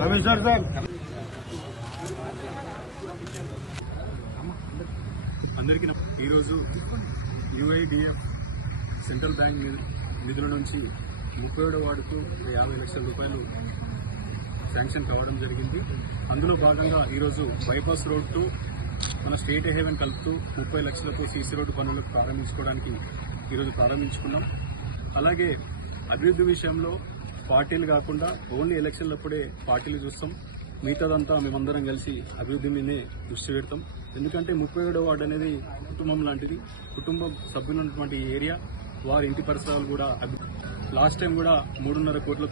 Commissioner sir అందరికీ ఈరోజు UIDF central bank నిధుల నుంచి 37వ వార్డుకు 50 లక్షల రూపాయలు శాంక్షన్ కావడం జరిగింది. అందులో భాగంగా ఈరోజు బైపాస్ రోడ్ టు మన స్టేట్ హైవేని కలుపుతూ 30 లక్షలతో సీసీ రోడ్డు పనులు ప్రారంభించుకోవడానికి ఈరోజు ప్రారంభించుకున్నాం. అలాగే అభివృద్ధి విషయంలో పార్టీలు కాకుండా ఓన్లీ ఎలక్షన్లప్పుడే పార్టీలు చూస్తాం. మిగతాదంతా మేమందరం కలిసి అభివృద్ధి మీదే దృష్టి పెడతాం. ఎందుకంటే 37వ వార్డు అనేది కుటుంబం లాంటిది. కుటుంబం సభ్యులు ఉన్నటువంటి ఏరియా, వారి ఇంటి పరిసరాలు కూడా లాస్ట్ టైం కూడా 3.5 కోట్ల